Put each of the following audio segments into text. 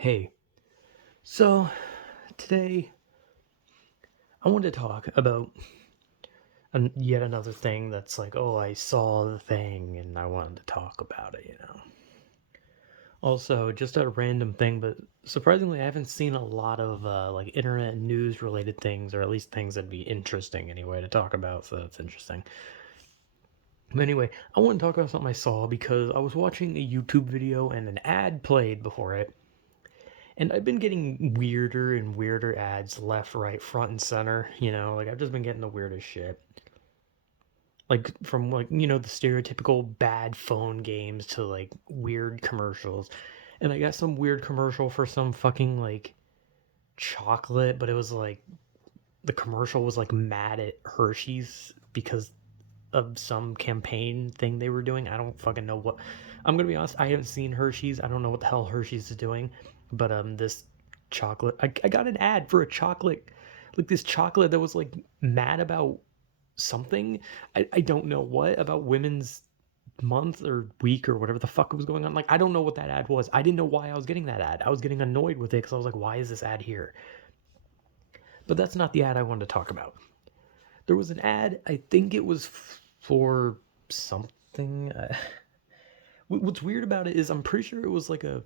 Hey, so today I wanted to talk about yet another thing that's like, oh, I saw the thing and I wanted to talk about it. Also, just a random thing, but surprisingly, I haven't seen a lot of like internet news related things, or at least things that'd be interesting anyway to talk about, so that's interesting. But anyway, I want to talk about something I saw because I was watching a YouTube video and an ad played before it. And I've been getting weirder and weirder ads left, right, front, and center. Like I've just been getting the weirdest shit. Like from the stereotypical bad phone games to like weird commercials. And I got some weird commercial for some fucking like chocolate, but it was like the commercial was like mad at Hershey's because of some campaign thing they were doing. I don't fucking know what. I'm gonna be honest. I haven't seen Hershey's. I don't know what the hell Hershey's is doing. But this chocolate. I got an ad for a chocolate, like this chocolate that was like mad about something. I don't know what about women's month or week or whatever the fuck was going on. Like I don't know what that ad was. I didn't know why I was getting that ad. I was getting annoyed with it because I was like, why is this ad here? But that's not the ad I wanted to talk about. There was an ad. I think it was for something. What's weird about it is I'm pretty sure it was like a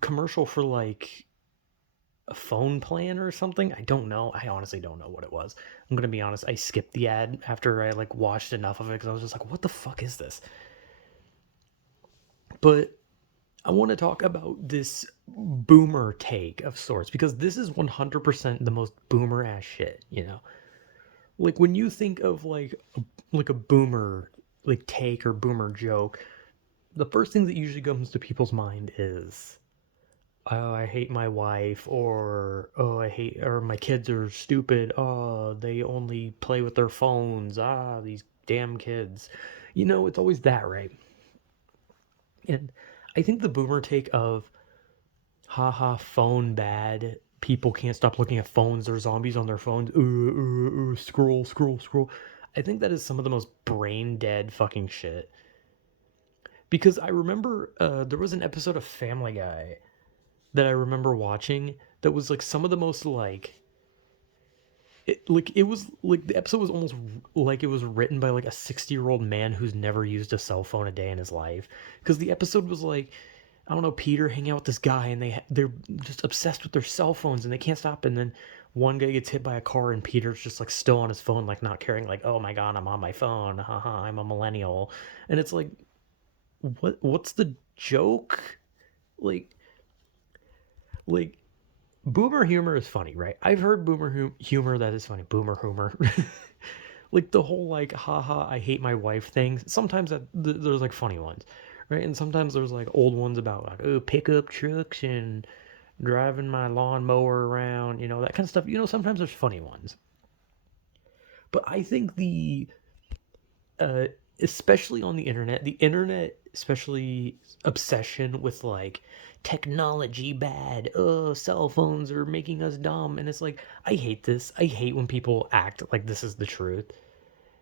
commercial for like a phone plan or something. I don't know. I honestly don't know what it was. I'm gonna be honest. I skipped the ad after I like watched enough of it because I was just like, what the fuck is this? But I want to talk about this boomer take of sorts because this is 100% the most boomer ass shit. Like when you think of like a boomer like take or boomer joke, the first thing that usually comes to people's mind is, oh, I hate my wife, or oh, I hate, or my kids are stupid, oh, they only play with their phones, these damn kids. It's always that, right? And I think the boomer take of haha phone bad, people can't stop looking at phones, they're zombies on their phones, scroll, scroll, scroll. I think that is some of the most brain dead fucking shit. Because I remember there was an episode of Family Guy that I remember watching that was like some of the most like it was like the episode was almost like it was written by like a 60-year-old man who's never used a cell phone a day in his life, because the episode was like, I don't know, Peter hanging out with this guy and they're just obsessed with their cell phones and they can't stop, and then one guy gets hit by a car and Peter's just like still on his phone, like not caring, like, oh my god, I'm on my phone, haha, I'm a millennial. And it's like, what's the joke? like like Boomer humor is funny, right? I've heard boomer humor that is funny. Boomer humor. Like the whole like haha I hate my wife thing. Sometimes there's like funny ones, right? And sometimes there's like old ones about like, oh, pickup trucks and driving my lawnmower around, that kind of stuff. Sometimes there's funny ones. But I think uh especially on the internet especially obsession with like technology bad, oh, cell phones are making us dumb, and it's like, I hate this. I hate when people act like this is the truth,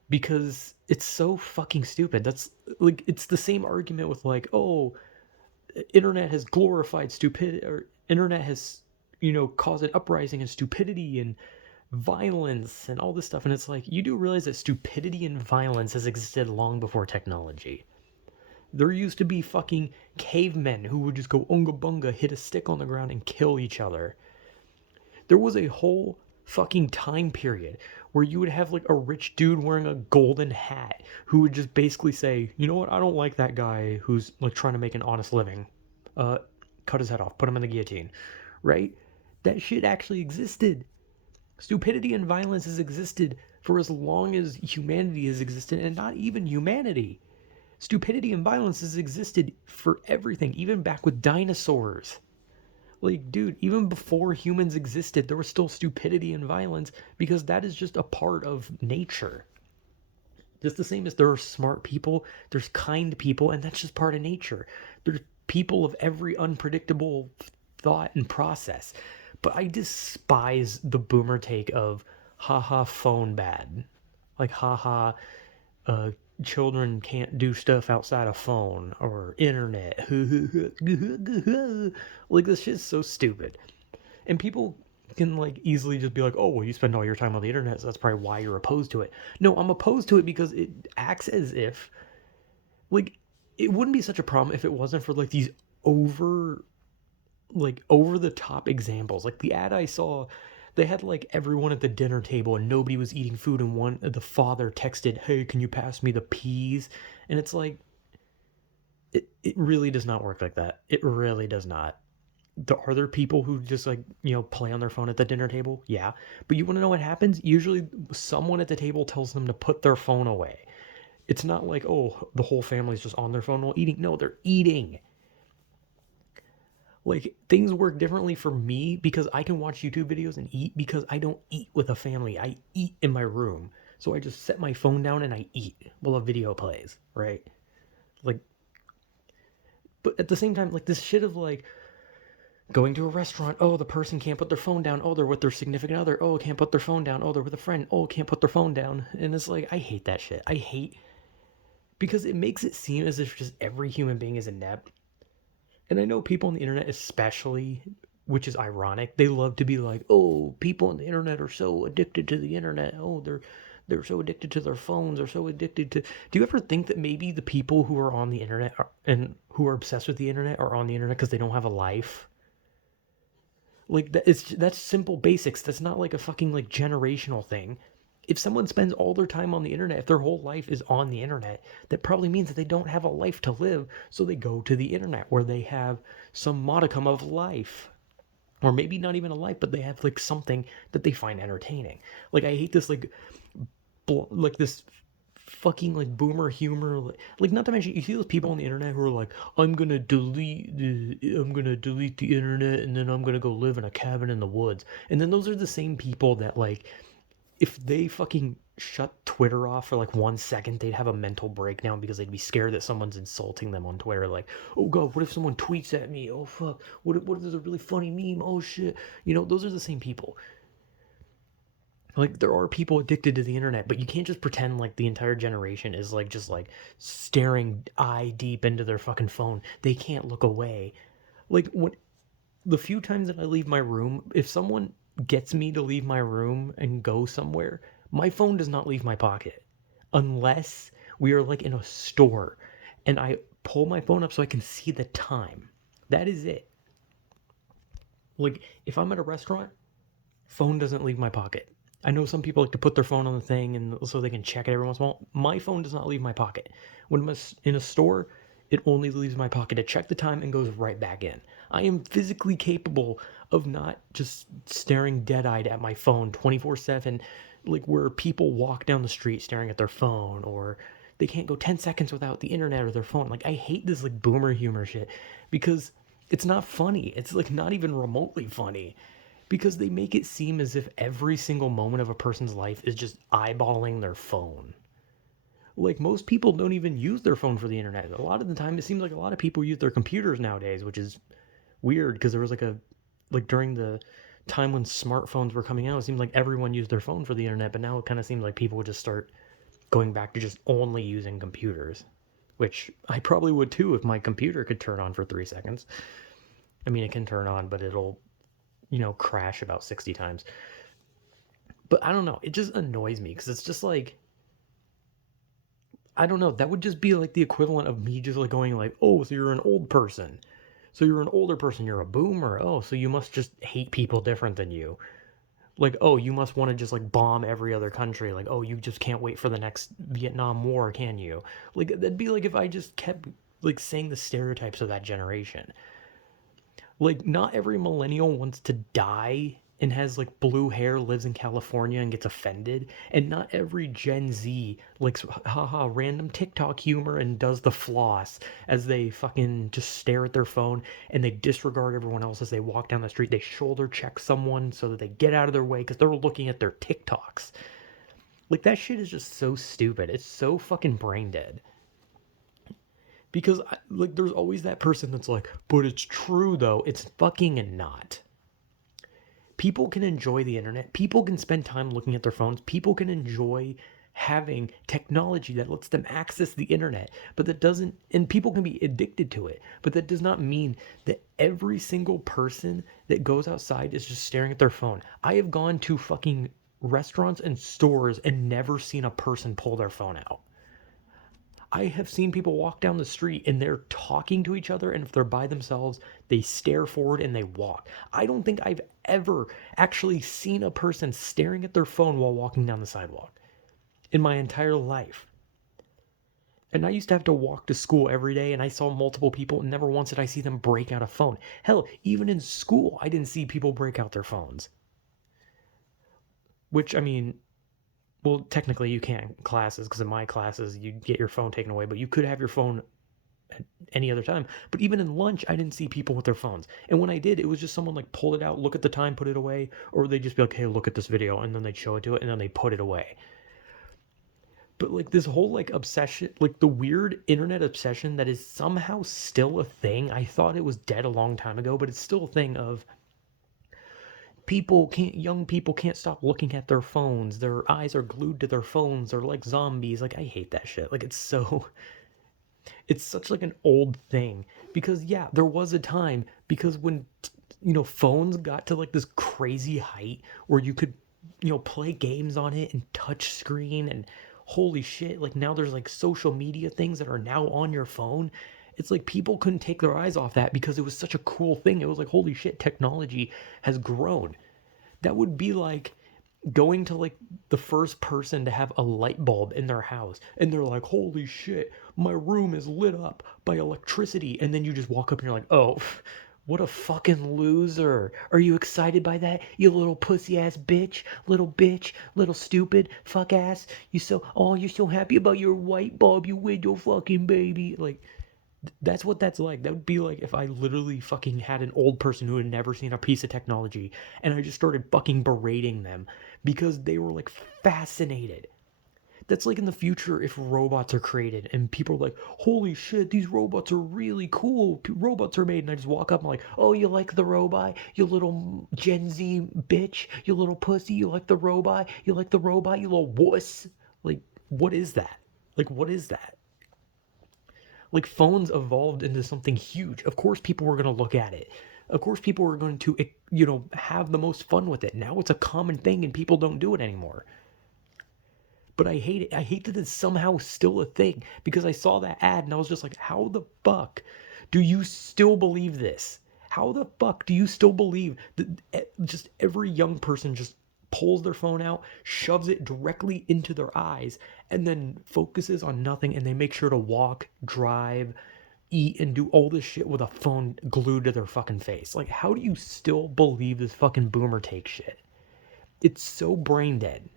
because it's so fucking stupid. That's like, it's the same argument with like, oh, internet has glorified stupidity, or internet has caused an uprising and stupidity and violence and all this stuff. And it's like, you do realize that stupidity and violence has existed long before technology. There used to be fucking cavemen who would just go unga bunga, hit a stick on the ground, and kill each other. There was a whole fucking time period where you would have like a rich dude wearing a golden hat who would just basically say, you know what, I don't like that guy who's like trying to make an honest living. Uh, Cut his head off, put him in the guillotine, right? That shit actually existed. Stupidity and violence has existed for as long as humanity has existed, and not even humanity. Stupidity and violence has existed for everything, even back with dinosaurs. Like, dude, even before humans existed, there was still stupidity and violence, because that is just a part of nature. Just the same as there are smart people, there's kind people, and that's just part of nature. There's people of every unpredictable thought and process. But I despise the boomer take of haha phone bad. Like haha children can't do stuff outside of phone or internet. Like, this shit's so stupid. And people can like easily just be like, oh, well, you spend all your time on the internet, so that's probably why you're opposed to it. No, I'm opposed to it because it acts as if, like, it wouldn't be such a problem if it wasn't for like these over over the top examples. Like the ad I saw, they had like everyone at the dinner table and nobody was eating food, and the father texted, "Hey, can you pass me the peas?" And it's like, it really does not work like that. It really does not. Are there people who just like, play on their phone at the dinner table? Yeah. But you want to know what happens? Usually someone at the table tells them to put their phone away. It's not like, oh, the whole family's just on their phone while eating. No, they're eating. Like, things work differently for me because I can watch YouTube videos and eat, because I don't eat with a family. I eat in my room. So I just set my phone down and I eat while a video plays, right? Like, but at the same time, like, this shit of like going to a restaurant, oh, the person can't put their phone down. Oh, they're with their significant other. Oh, can't put their phone down. Oh, they're with a friend. Oh, can't put their phone down. And it's like, I hate that shit. I hate, because it makes it seem as if just every human being is inept. And I know people on the internet, especially, which is ironic, they love to be like, oh, people on the internet are so addicted to the internet. Oh, they're so addicted to their phones, they're so addicted to. Do you ever think that maybe the people who are on the internet and who are obsessed with the internet are on the internet because they don't have a life? Like, that's simple basics. That's not like a fucking like generational thing. If someone spends all their time on the internet, if their whole life is on the internet, that probably means that they don't have a life to live. So they go to the internet where they have some modicum of life. Or maybe not even a life, but they have like something that they find entertaining. Like, I hate this like this fucking like boomer humor. Like, not to mention, you see those people on the internet who are like, I'm gonna delete the internet and then I'm gonna go live in a cabin in the woods. And then those are the same people that, like, if they fucking shut Twitter off for like 1 second, they'd have a mental breakdown because they'd be scared that someone's insulting them on Twitter. Like, oh god, what if someone tweets at me? Oh fuck, what if there's a really funny meme? Oh shit. Those are the same people. Like, there are people addicted to the internet, but you can't just pretend like the entire generation is like just like staring eye deep into their fucking phone. They can't look away. Like, when the few times that I leave my room, if someone gets me to leave my room and go somewhere, my phone does not leave my pocket unless we are like in a store and I pull my phone up so I can see the time. That is it. Like, if I'm at a restaurant, phone doesn't leave my pocket. I know some people like to put their phone on the thing and so they can check it every once in a while. My phone does not leave my pocket. When I'm in a store, it only leaves my pocket to check the time and goes right back in. I am physically capable of not just staring dead-eyed at my phone 24/7, like where people walk down the street staring at their phone, or they can't go 10 seconds without the internet or their phone. Like, I hate this like boomer humor shit because it's not funny. It's like not even remotely funny, because they make it seem as if every single moment of a person's life is just eyeballing their phone. Like, most people don't even use their phone for the internet. A lot of the time, it seems like a lot of people use their computers nowadays, which is weird because there was like during the time when smartphones were coming out, it seemed like everyone used their phone for the internet, but now it kind of seems like people would just start going back to just only using computers, which I probably would too if my computer could turn on for 3 seconds. I mean, it can turn on, but it'll crash about 60 times. But I don't know, it just annoys me because it's just like, I don't know, that would just be like the equivalent of me just like going like, oh, so you're an old person. So you're an older person, you're a boomer. Oh, so you must just hate people different than you. Like, oh, you must want to just like bomb every other country. Like, oh, you just can't wait for the next Vietnam War, can you? Like, that'd be like if I just kept like saying the stereotypes of that generation. Like, not every millennial wants to die and has like blue hair, lives in California and gets offended, and not every Gen Z likes haha random TikTok humor and does the floss as they fucking just stare at their phone and they disregard everyone else as they walk down the street. They shoulder check someone so that they get out of their way because they're looking at their TikToks. Like, that shit is just so stupid. It's so fucking brain dead. Because like, there's always that person that's like, but it's true though. It's fucking not. People can enjoy the internet. People can spend time looking at their phones. People can enjoy having technology that lets them access the internet, but that doesn't, and people can be addicted to it, but that does not mean that every single person that goes outside is just staring at their phone. I have gone to fucking restaurants and stores and never seen a person pull their phone out. I have seen people walk down the street and they're talking to each other, and if they're by themselves, they stare forward and they walk. I don't think I've ever actually seen a person staring at their phone while walking down the sidewalk in my entire life. And I used to have to walk to school every day, and I saw multiple people, and never once did I see them break out a phone. Hell, even in school, I didn't see people break out their phones. Which, I mean, well, technically you can't in classes, because in my classes, you get your phone taken away, but you could have your phone at any other time. But even in lunch, I didn't see people with their phones. And when I did, it was just someone like pull it out, look at the time, put it away, or they'd just be like, hey, look at this video, and then they'd show it to it, and then they put it away. But like this whole like obsession, like the weird internet obsession that is somehow still a thing. I thought it was dead a long time ago, but it's still a thing of young people can't stop looking at their phones. Their eyes are glued to their phones. They're like zombies. Like I hate that shit. Like it's such like an old thing, because yeah, there was a time, because when phones got to like this crazy height where you could play games on it and touch screen, and holy shit, like now there's like social media things that are now on your phone. It's like people couldn't take their eyes off that because it was such a cool thing. It was like, holy shit, technology has grown. That would be like going to like the first person to have a light bulb in their house, and they're like, holy shit, my room is lit up by electricity. And then you just walk up and you're like, oh, what a fucking loser. Are you excited by that, you little pussy ass bitch, little stupid fuck ass? You're so happy about your white bulb, you with your fucking baby. Like, that's what that's like. That would be like if I literally fucking had an old person who had never seen a piece of technology, and I just started fucking berating them because they were like fascinated. That's like in the future if robots are created and people are like, holy shit, these robots are really cool. Robots are made. And I just walk up and I'm like, oh, you like the robot? You little Gen Z bitch? You little pussy? You like the robot? You like the robot? You little wuss? Like, what is that? Like, what is that? Like, phones evolved into something huge. Of course people were going to look at it. Of course people were going to have the most fun with it. Now it's a common thing and people don't do it anymore. But I hate it. I hate that it's somehow still a thing, because I saw that ad and I was just like, how the fuck do you still believe this? How the fuck do you still believe that just every young person just pulls their phone out, shoves it directly into their eyes, and then focuses on nothing, and they make sure to walk, drive, eat, and do all this shit with a phone glued to their fucking face? Like, how do you still believe this fucking boomer take shit? It's so brain dead.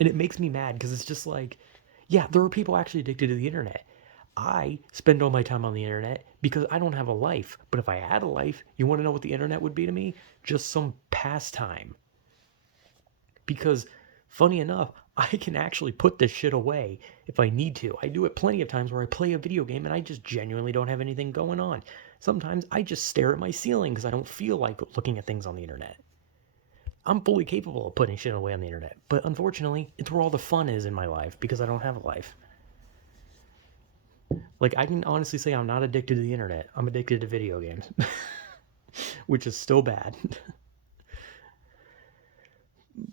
And it makes me mad because it's just like, yeah, there are people actually addicted to the internet. I spend all my time on the internet because I don't have a life. But if I had a life, you want to know what the internet would be to me? Just some pastime. Because, funny enough, I can actually put this shit away if I need to. I do it plenty of times where I play a video game and I just genuinely don't have anything going on. Sometimes I just stare at my ceiling because I don't feel like looking at things on the internet. I'm fully capable of putting shit away on the internet, but unfortunately, it's where all the fun is in my life because I don't have a life. Like, I can honestly say I'm not addicted to the internet. I'm addicted to video games, which is still bad.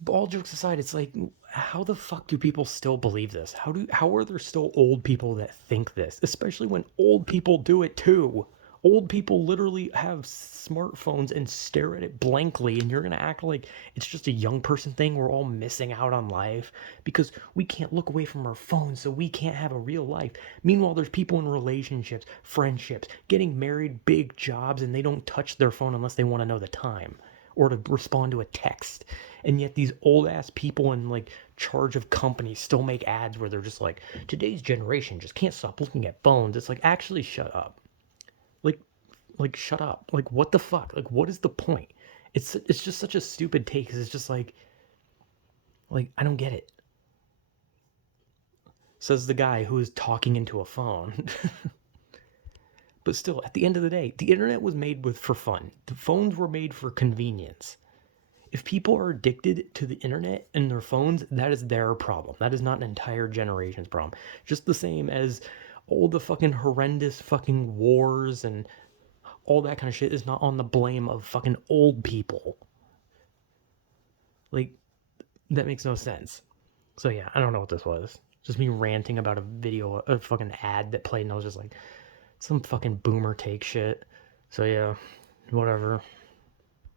All jokes aside, it's like, how the fuck do people still believe this? How are there still old people that think this? Especially when old people do it too. Old people literally have smartphones and stare at it blankly, and you're gonna act like it's just a young person thing. We're all missing out on life because we can't look away from our phones, so we can't have a real life. Meanwhile, there's people in relationships, friendships, getting married, big jobs, and they don't touch their phone unless they want to know the time or to respond to a text. And yet these old ass people in like charge of companies still make ads where they're just like, today's generation just can't stop looking at phones. It's like, actually shut up. Like shut up. Like, what the fuck? Like, what is the point? It's just such a stupid take, because it's just like I don't get it. Says the guy who is talking into a phone. But still, at the end of the day, the internet was made for fun. The phones were made for convenience. if people are addicted to the internet and their phones, that is their problem. That is not an entire generation's problem. Just the same as all the fucking horrendous fucking wars and all that kind of shit is not on the blame of fucking old people. Like, that makes no sense. So yeah, I don't know what this was. Just me ranting about a video, a fucking ad that played, and I was just like, some fucking boomer take shit. So yeah, whatever.